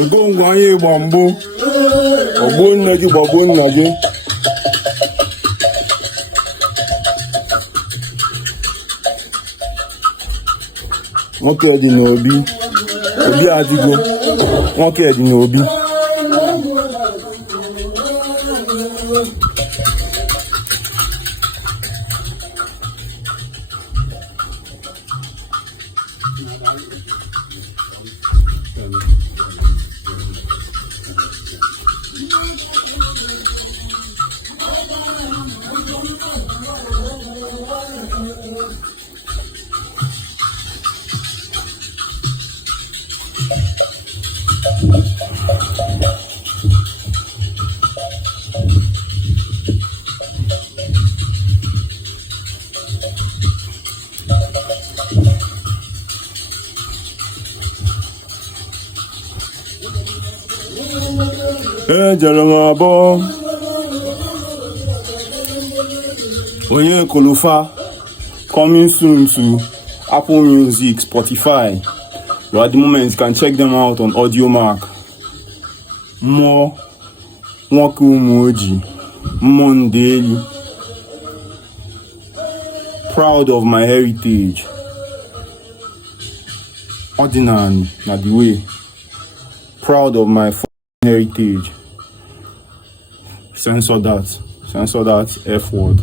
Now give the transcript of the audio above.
Okongwu anyị gba mbụ ọgbọ nna gị gbagbo nna gị nwoke dị n'obi obi adịgo nwoke dị n'obi ejere m abụọ Onyekurufa coming soon to Apple Music, Spotify. But at the moment you can check them out on Audio Mark. Mmuo nwoke Umuoji Mondaily. Proud of my heritage. Odinaani na the way. Proud of my heritage. Censor that F word.